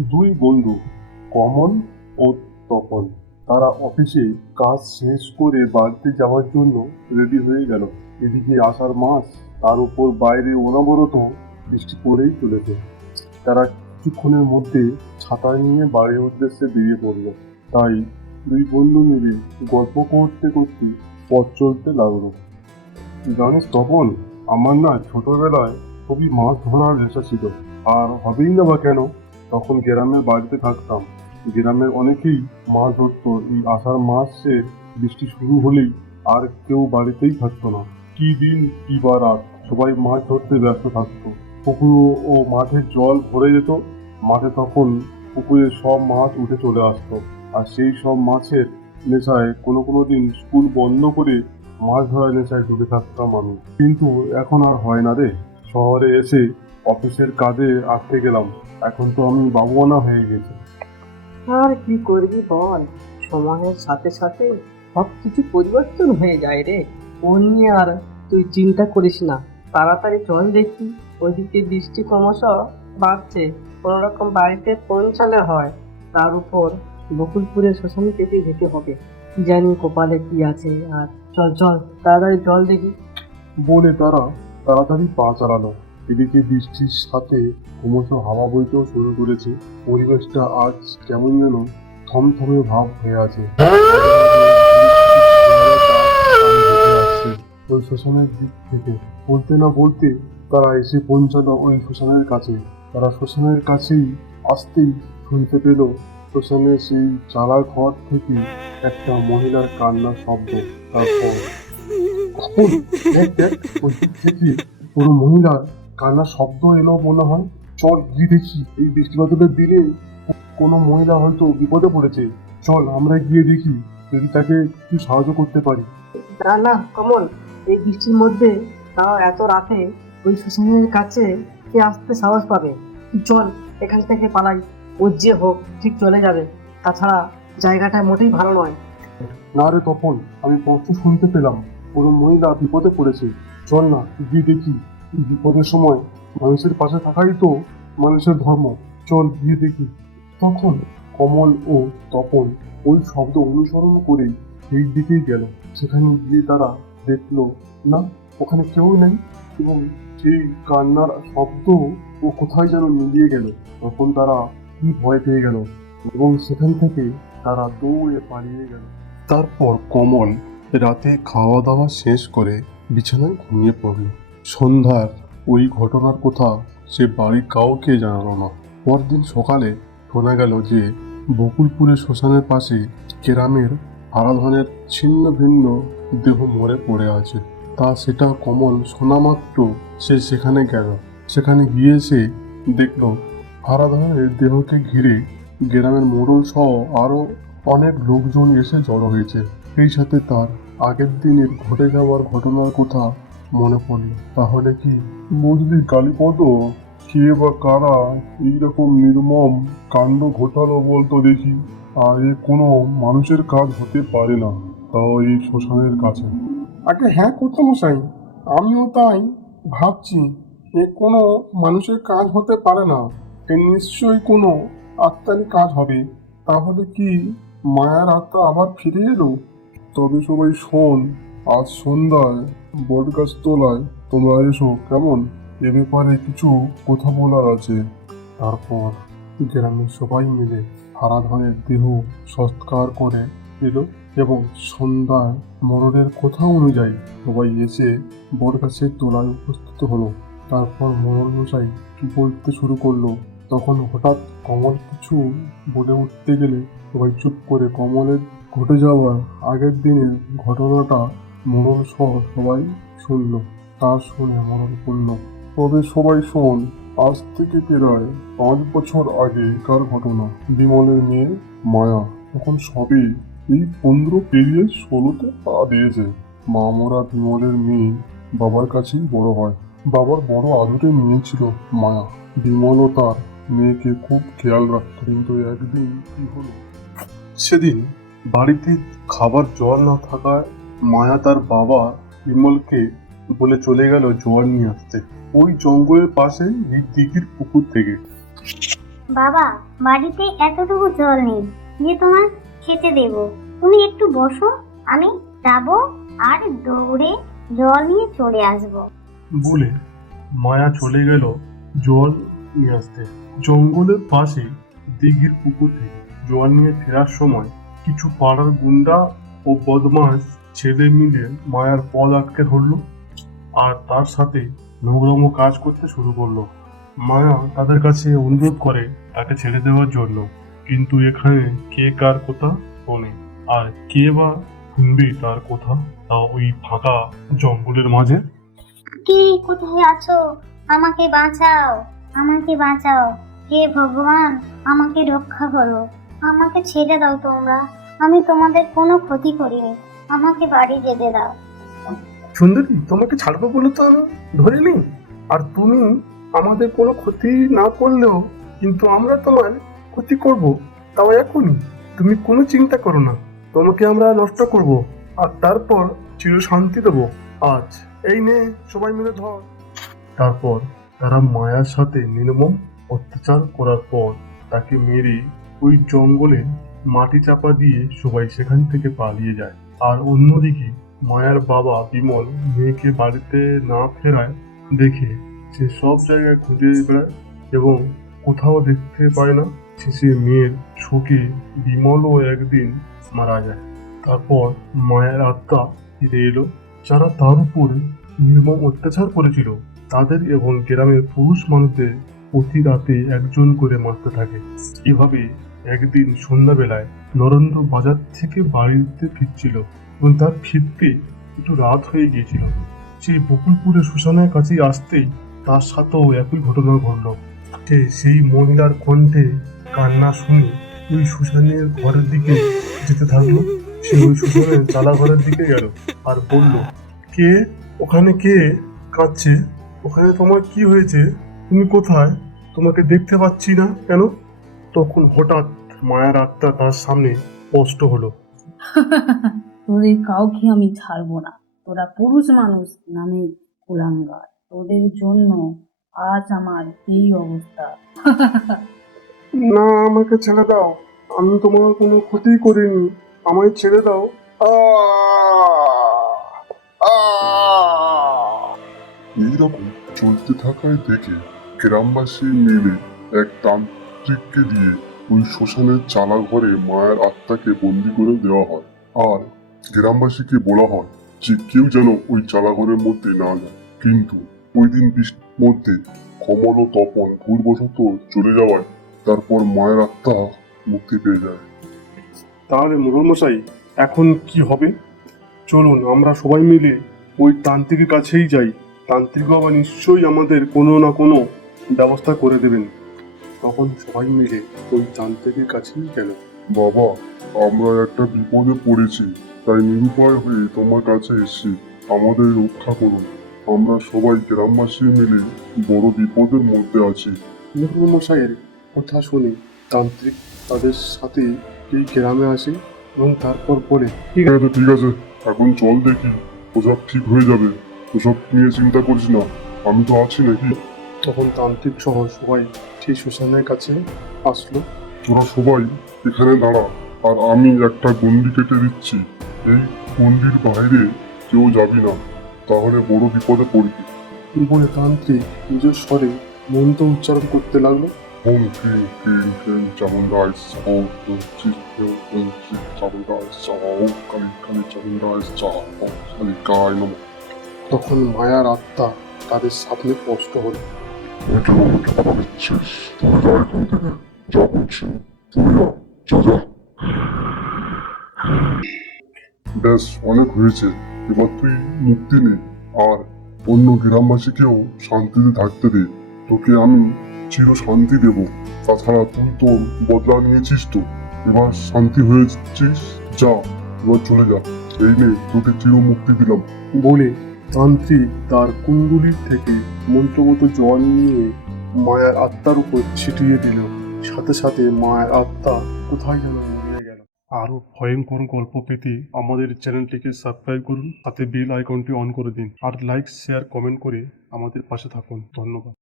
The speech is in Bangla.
দুই বন্ধু, কমল ও তপন। তারা অফিসে কাজ শেষ করে বাড়িতে যাওয়ার জন্য রেডি হয়ে গেল। এদিকে আষাঢ় মাস, তার উপর বাইরে অনবরত বৃষ্টি পড়েই চলেছে। তারা কিছুক্ষণের মধ্যে ছাতা নিয়ে বাড়ির উদ্দেশ্যে বেরিয়ে পড়ল। তাই দুই বন্ধু মিলে গল্প করতে করতে পথ চলতে লাগলো। জানিস তপন, আমার না ছোটবেলায় খুবই মাছ ধরার নেশা ছিল। আর হবেই না বা কেন, তখন গ্রামের বাড়িতে থাকতাম। গ্রামের অনেকেই মাছ ধরতো। এই আষাঢ় মাসে বৃষ্টি শুরু হলেই আর কেউ বাড়িতেই থাকতো না। কি দিন কি বা রাত, সবাই মাছ ধরতে ব্যস্ত থাকতো। পুকুর ও মাঠের জল ভরে যেত। মাঠে তখন পুকুরে সব মাছ উঠে চলে আসতো। আর সেই সব মাছের নেশায় কোনো কোনো দিন স্কুল বন্ধ করে মাছ ধরার নেশায় ডুবে থাকতাম আমি। কিন্তু এখন আর হয় না রে। শহরে এসে অফিসের কাজে আটকে গেলাম। এখন তো আমি বাবুয়ানা হয়ে গেছি। আর কি করবি বল, সময়ের সাথে সাথে সবকিছু পরিবর্তন হয়ে যায় রে। ও নিয়ে আর তুই চিন্তা করিস না। তাড়াতাড়ি চল দেখি, ওইদিকে বৃষ্টি ক্রমশ বাড়ছে। কোনো রকম বাড়িতে পৌঁছালে হয়। তার উপর বকুলপুরের শ্মশানে পেতে যেতে হবে। কি জানি কপালে কি আছে। আর চল চল, তাড়াতাড়ি চল দেখি। বলে তারা তাড়াতাড়ি পা চালালো। এদিকে বৃষ্টির সাথে ক্রমশ হাওয়া বইতেও শুরু করেছে। পরিবেশটা আজ কেমন যেন থমথমে ভাব হয়ে আছে। ওই শ্মশানের দিক থেকে বলতে না বলতে তারা এসে পৌঁছালো ওই শ্মশানের কাছে। তারা শ্মশানের কাছেই আসতেই শুনতে পেল শ্মশানের সেই চালা ঘর থেকে একটা মহিলার কান্নার শব্দ। তারপর তখন দেখ দেখ ওই দিক থেকে কোনো মহিলার কান্নার শব্দ এলো মনে হয়। চল গিয়ে দেখি, এই বৃষ্টি বাদলের দিনে কোনো মহিলা হয়তো বিপদে পড়েছে। চল আমরা গিয়ে দেখি, যদি তাকে একটু সাহায্য করতে পারি। না না কমল, এই বৃষ্টির মধ্যে, তাও এত রাতে, ওই শ্মশানের কাছে কে আসতে সাহস পাবে? তুই চল, এখান থেকে পালাই। ও যে হোক ঠিক চলে যাবে। তাছাড়া জায়গাটা মোটেই ভালো নয়। না রে তপন, আমি স্পষ্ট শুনতে পেলাম কোনো মহিলা বিপদে পড়েছে। চল না গিয়ে দেখি। এই বিপদের সময় মানুষের পাশে থাকাই তো মানুষের ধর্ম। চল গিয়ে দেখি। তখন কমল ও তপন ওই শব্দ অনুসরণ করেই সেই দিকেই গেল। সেখানে গিয়ে তারা দেখলো না, ওখানে কেউ নেই। এবং সেই কান্নার শব্দ ও কোথায় যেন মিলিয়ে গেল। তখন তারা কি ভয় পেয়ে গেল এবং সেখান থেকে তারা দৌড়ে পালিয়ে গেল। তারপর কমল রাতে খাওয়া দাওয়া শেষ করে বিছানায় ঘুমিয়ে পড়ল। সন্ধ্যার ওই ঘটনার কথা সে বাড়ির কাউকে জানালো না। পরদিন সকালে শোনা গেল যে বকুলপুরের শ্মশানের পাশে গ্রামের আরাধনের ছিন্ন ভিন্ন দেহ মরে পড়ে আছে। সেটা কমল শোনা মাত্র সে সেখানে গেল। সেখানে গিয়ে সে দেখল আরাধনের দেহকে ঘিরে গ্রামের মোড়ল সহ আরো অনেক লোকজন এসে জড়ো হয়েছে। সেই সাথে তার আগের দিনের ঘটে যাওয়ার ঘটনার কথা মনে পড়ল। তাহলে কি বুঝলি কালীপদ, কে বা কারা এইরকম নির্মম কাণ্ড ঘটালো বলতো দেখি? আর এ কোনো মানুষের কাজ হতে পারে না, তাও এই শ্মশানের কাছে। আগে হ্যাঁ কর্তামশাই, আমিও তাই ভাবছি। এ কোনো মানুষের কাজ হতে পারে না। এ নিশ্চয়ই কোনো আত্মারই কাজ হবে। তাহলে কি মায়ার আত্মা আবার ফিরে এলো? তবে সবাই শোন, আজ সন্ধ্যায় বটগাছ তলায় তোমরা এসো কেমন? এ ব্যাপারে কিছু কথা বলার আছে। তারপর গ্রামের সবাই মিলে হারাধনের দেহ সৎকার করে এলো এবং সন্ধ্যায় মরণের কথা অনুযায়ী সবাই এসে বটগাছের তলায় উপস্থিত হলো। তারপর মরণ মশাই বলতে শুরু করলো। তখন হঠাৎ কমল কিছু বলে উঠতে গেলে সবাই চুপ করে কমলের ঘটে যাওয়া আগের দিনের ঘটনাটা মরণ সহ সবাই শুনল। তার শুনে মরণ পড়ল। তবে সবাই শোন, আজ থেকে প্রায় 5 বছর আগেকার ঘটনা। বিমলের মেয়ে মায়া তখন সবে এই 15 পেরিয়ে 16তে পা দিয়েছে। মামরা বিমলের মেয়ে বাবার কাছেই বড় হয়। বাবার বড় আদরের মেয়ে ছিল মায়া। বিমলও তার মেয়েকে খুব খেয়াল রাখত। কিন্তু একদিন কি হলো, সেদিন বাড়িতে খাবার জল না থাকায় মায়া তার বাবা বিমলকে বলে চলে গেল জল নিয়ে আসতে ওই জঙ্গলের পাশে দিঘির পুকুর থেকে। বাবা, বাড়িতে এতটুকু জল নেই যে তোমার খেতে দেব। তুমি একটু বসো, আমি যাবো আর দৌড়ে জল নিয়ে চলে আসবো। বলে মায়া চলে গেল জল নিয়ে আসতে। জঙ্গলের পাশে দিঘির পুকুর থেকে জল নিয়ে ফেরার সময় কিছু পাড়ার গুন্ডা ও বদমাস ছেলে মিলে মায়ার পথ আটকে ধরলো আর তার সাথে নোংরামো কাজ করতে শুরু করলো। মায়া তাদের কাছে অনুরোধ করে তাকে ছেড়ে দেওয়ার জন্য, কিন্তু এখানে কে কার কথা শোনে আর কে বা শুনবে তার কথা, তা ওই ফাঁকা জঙ্গলের মাঝে। কে কোথায় আছো? আমাকে বাঁচাও, আমাকে বাঁচাও। হে ভগবান, আমাকে রক্ষা করো। আমাকে ছেড়ে দাও তোমরা। আমি তোমাদের কোনো ক্ষতি করিনি। আমাকে বাড়ি যেতে দাও। সুন্দরী, তোমাকে ছাড়বো বলে তো আমি ধরিনি, আর তুমি আমাদের কোনো ক্ষতি না করলেও কিন্তু আমরা তোমার ক্ষতি করব, তাও এখনই। তুমি কোনো চিন্তা করো না, তোমাকে আমরা নষ্ট করব আর তারপর চির শান্তি দেবো আজ। এই নে, সবাই মিলে ধর। তারপর তারা মায়ার সাথে নির্মম অত্যাচার করার পর তাকে মেরে ওই জঙ্গলে মাটি চাপা দিয়ে সবাই সেখান থেকে পালিয়ে যায়। আর অন্যদিকে মায়ার বাবা বিমল মেয়েকে বাড়িতে না ফেরায় দেখে সে সব জায়গায় খুঁজে বেড়ায় এবং কোথাও দেখতে পায় না। শেষে মেয়ের শোকে বিমলও একদিন মারা যায়। তারপর মায়ের আত্মা ফিরে এলো, যারা তার উপরে নির্মম অত্যাচার করেছিল তাদের এবং গ্রামের পুরুষ মানুষদের প্রতি রাতে একজন করে মারতে থাকে। এভাবে একদিন সন্ধ্যাবেলায় নরেন্দ্র বাজার থেকে বাড়িতে ফিরছিল এবং তার ফিরতে একটু রাত হয়ে গিয়েছিল। সেই বকুলপুরে শ্মশানের কাছে আসতেই তার সাথেও একই ঘটনা ঘটল। সে সেই মহিলার কণ্ঠে কান্না শুনে ওই শ্মশানের ঘরের দিকে যেতে থাকলো। সে ওই শ্মশানের চালা ঘরের দিকে গেল আর বলল, কে ওখানে? কে কাঁদছে? ওখানে তোমার কি হয়েছে? তুমি কোথায়? তোমাকে দেখতে পাচ্ছি না কেন? তখন হঠাৎ মায়ার আত্মা তার সামনে স্পষ্ট হলো। তোদের কাউকে আমি ছাড়বো না। তোরা পুরুষ মানুষ নামে কুলাঙ্গার। তোদের জন্য আজ আমার এই অবস্থা। না, আমাকে ছেড়ে দাও, আমি তোমার কোনো ক্ষতি করিনি, আমায় ছেড়ে দাও। এইরকম চলতে থাকায় দেখে গ্রামবাসী মিলে এক তান্ত্রিককে দিয়ে ওই শ্মশানের চালা ঘরে মায়ের আত্মাকে বন্দি করে দেওয়া হয়। আর গ্রামবাসীকে বলা হয় যে কেউ যেন ওই চালা ঘরের মধ্যে না যায়। কিন্তু ওই দিন বৃষ্টির মধ্যে কমল ও তপন ভুলবশত চলে যাওয়ায় তারপর মায়ের আত্মা মুক্তি পেয়ে যায়। তাহলে মোড়লমশাই, এখন কি হবে? চলুন আমরা সবাই মিলে ওই তান্ত্রিকের কাছেই যাই। তান্ত্রিক বাবা নিশ্চয়ই আমাদের কোনো না কোনো ব্যবস্থা করে দেবেন। তখন সবাই মিলে ওই তান্ত্রিকের কাছেই গেল। বাবা, আমরা একটা বিপদে পড়েছি, তাই নিরুপায় হয়ে তোমার কাছে এসেছি, আমাদের রক্ষা করুন। আমরা সবাই গ্রামবাসী মিলে বড় বিপদের মধ্যে আছি। মোড়লমশাইয়ের কথা শুনে তান্ত্রিক তাদের সাথে এই গ্রামে আসে এবং তারপর বলে, ঠিক আছে, ঠিক আছে, এখন চল দেখি, ওসব ঠিক হয়ে যাবে। ওসব নিয়ে চিন্তা করিস না, আমি তো আছি নাকি। তখন তান্ত্রিক সহ সবাই সেই শ্মশানের কাছে আসলো। তোরা সবাই এখানে দাঁড়া, আর আমি একটা গন্ডি কেটে দিচ্ছি। এই গন্ডির বাইরে কেউ যাবি না, তাহলে বড় বিপদে পড়বি। বলে তান্ত্রিক নিজের স্বরে মন্ত্র উচ্চারণ করতে লাগলো। ওম ক্রিম ক্রিম ক্রিম চামুন্ডায় সাহ, ওম চিৎ ওম চিৎ চামুন্ডায় সাহ, ওম কালী কালী চামুন্ডায় সাহ, ওম কালী কায় নমঃ। তখন মায়ার আত্মা তাদের সামনে স্পষ্ট হলো। কেন আমাকে বাধা দিচ্ছিস? তুই যা এখান থেকে, যা বলছি, তুই যা, যা। ব্যাস, অনেক হয়েছে, এবার তুই মুক্তি নে আর অন্য গ্রামবাসীকেও শান্তিতে থাকতে দে। তোকে আমি চির শান্তি দেব। তাছাড়া তুই তো বদলা নিয়েছিস, তো এবার শান্তি হয়েছিস, যা এবার চলে যা। এই নে, তোকে চির মুক্তি দিলাম। বলে তান্ত্রিক তার কুণ্ডুলির থেকে মন্ত্রগত জল নিয়ে মায়ার আত্মার উপর ছিটিয়ে দিল। সাথে সাথে মায়ের আত্মা কোথায় যেন মিলিয়ে গেল। আরো ভয়ঙ্কর গল্প পেতে আমাদের চ্যানেলটিকে সাবস্ক্রাইব করুন, সাথে বেল আইকনটি অন করে দিন আর লাইক শেয়ার কমেন্ট করে আমাদের পাশে থাকুন। ধন্যবাদ।